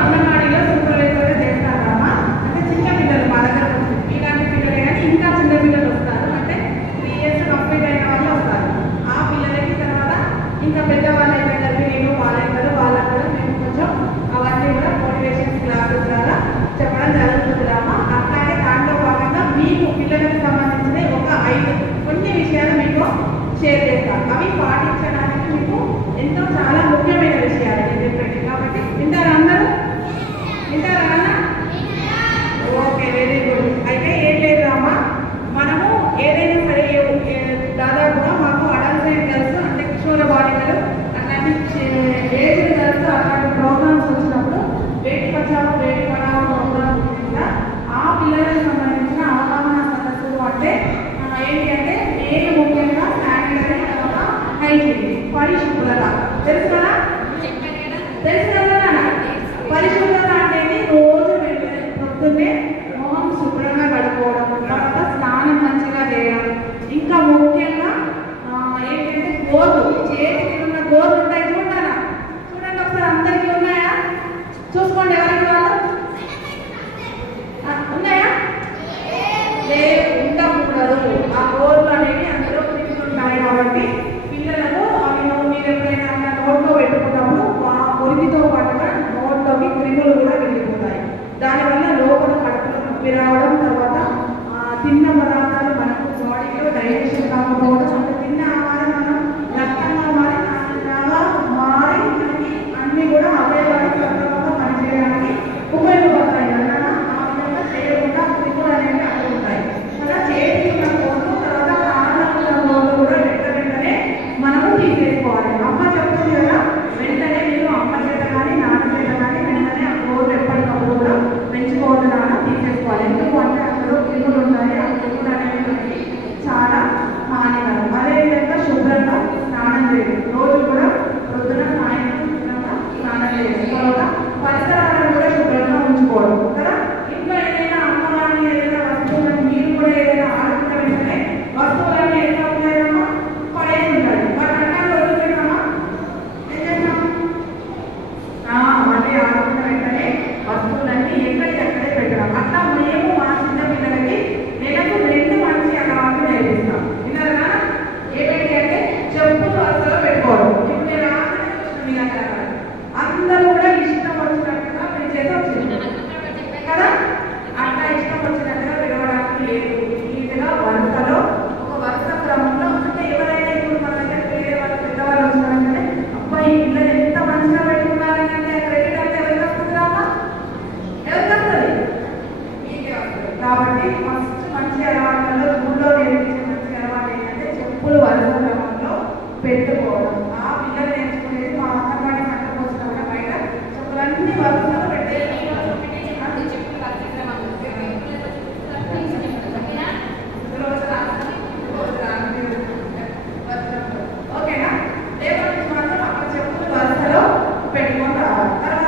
అంగన్వాడీలో సూపర్వైజర్గా చేస్తారమ్మా. అంటే చిన్న పిల్లలు మా దగ్గర ఇలాంటి పిల్లలే కానీ ఇంకా చిన్న పిల్లలు వస్తారు. అంటే 3 years కంప్లీట్ అయిన వాళ్ళు వస్తారు. ఆ పిల్లలకి తర్వాత ఇంకా పెద్దవాళ్ళు అయితే నేను వాళ్ళందరూ వాళ్ళకు కూడా మేము కొంచెం అవన్నీ కూడా మోటివేషన్ క్లాసెస్ ద్వారా చెప్పడం జరుగుతుందమ్మా. అట్లాగే దాంట్లో భాగంగా మీకు పిల్లలకు సంబంధించిన ఒక 5 కొన్ని విషయాలు మీకు షేర్ చేస్తాను. అవి పాటించడానికి మీకు ఎంతో చాలా ముఖ్యమైన విషయాలు నేను చెప్పండి. కాబట్టి వింటారా అందరూ? వింటారా అన్న? Okay, very good. అయితే ఏం లేదు అమ్మా, మనము ఏదైనా సరే దాదాపుగా మాకు అడల్ట్ గర్ల్స్ అంటే కిషోర బాలికలు అట్లాంటి ఏజ్ గర్ల్స్ అట్లాంటి ప్రోగ్రామ్స్ వచ్చినప్పుడు బేటీ బచావో బేటీ పడావో ప్రోగ్రామ్ కూడా ఆ పిల్లలకు సంబంధించిన అవగాహన సదస్సులు అంటే ఏంటి అంటే నేను ముఖ్యంగా శానిటరీ తర్వాత హైజీన్ పరిశుభ్రత తెలుసు కదా? తెలుసు కదా? పరిశుభ్రత అనేది రోజు పొద్దున్నే మొహం శుభ్రంగా కడుక్కోవడం, తర్వాత స్నానం మంచిగా చేయడం, ఇంకా ముఖ్యంగా ఏంటంటే గోర్లు, చేతికి ఉన్న గోర్లు ఉంటాయి చూడాలా? చూడండి ఒకసారి, అందరికీ ఉన్నాయా? చూసుకోండి ఎవరికి వాళ్ళు ఉన్నాయా? లేదు, ఉండకూడదు. ఆ గోర్లు అనేవి అందులో ఉంటాయి కాబట్టి పిల్లలకు అవి మీరు ఎప్పుడైనా నోట్లో పెట్టుకున్నప్పుడు మురికితో పాటుగా నోట్లోకి క్రిములు కూడా వెళ్ళిపోతాయి. దానివల్ల లోపల కడుపులో నొప్పి రావడం, తర్వాత తిన్న పదార్థాలు మనకు బాడీలో డైజెషన్ కాకపోవడం, అంటే తిన్న ఆహారం మనం రక్తంగా మారి మనకి అన్ని కూడా అవయవాలు సక్రమంగా పనిచేయడానికి ఉపయోగపడతాయి. ఆ విధంగా చేయకుండా క్రిములు అనేవి అక్కడ ఉంటాయి. అలా చేతి ఉన్న కోర్టు తర్వాత కారణంగా కోర్టు కూడా వెంటనే మనము తీసేసుకోవాలి. అమ్మ చెప్తుంది కదా, వెంటనే మీరు అమ్మ చేత కానీ నాన్న చేత కానీ వెంటనే ఆ కోర్టు ఎప్పటికప్పుడు కూడా పెంచుకోవద్దు, నాన్న తీసేసుకోవాలి. ఎందుకు అంటే అందులో క్రిములు ఉంటాయి. ఆ క్రిములు అనేవి మనకి చాలా హానికరం. అదేవిధంగా శుభ్రంగా స్నానం చేయడం, రోజు కూడా పొద్దున సాయంత్రం శుభ్రంగా స్నానం చేయడం, తర్వాత పరిసరాలను కూడా శుభ్రంగా ఉంచుకోవడం కదా. ఇంట్లో ఏదైనా అమ్మవారిని ఏదైనా వస్తువులను మీరు కూడా ఏదైనా ఆడుకున్న వెంటనే వస్తువులన్నీ ఎట్లా ఉంటాయమ్మా? పడేసి ఉంటాయి. వాటి అన్నాలు వదిలిపెట్టామా? ఏం చేస్తాం? మళ్ళీ ఆడుకున్న వెంటనే వస్తువులన్నీ ఎక్కడికక్కడే పెట్టడం. అట్లా మేము మా చిన్న పిల్లలకి నెలకు 2 మంచి అలవాట్లు నేర్పిస్తాం. విన్నారా? ఏమిటి అంటే చెప్పులు వరుసలో పెట్టుకోవడం. ఇప్పుడు నేను అందరూ కూడా ఇష్టం వచ్చినట్టుగా పెంచేది వచ్చింది కదా. అట్లా ఇష్టం వచ్చినట్టుగా పెరగడానికి లేదు. నీట్గా వరుసలో ఒక వరుస క్రమంలో, అంటే ఎవరైనా ఇప్పుడు మన దగ్గర వేరే వాళ్ళు పెద్దవాళ్ళు వచ్చినారంటే అబ్బాయి పిల్లలు ఎంత మంచిగా పెట్టుకున్నారంటే క్రెడిట్ అంటే ఎవరికి వస్తుంది రామా? ఎవరికి వస్తుంది? మీకే వస్తుంది. కాబట్టి ఫస్ట్ మంచి అలవాట్లలో ఊళ్ళో నేర్పించే మంచి అలవాటు ఏంటంటే చెప్పులు వరుస క్రమంలో పెట్టుకోవడం. ఆ పిల్లలు నేర్చుకునేది మా అంగన్వాడీ సెంటర్కి వచ్చిన కూడా బయట చెప్పులన్నీ వరుసలో పెట్టేది. ఓకేనా? రేపటి నుంచి మాత్రం అక్కడ చెప్పులు వరుసలో పెట్టుకొని రావాలి. తర్వాత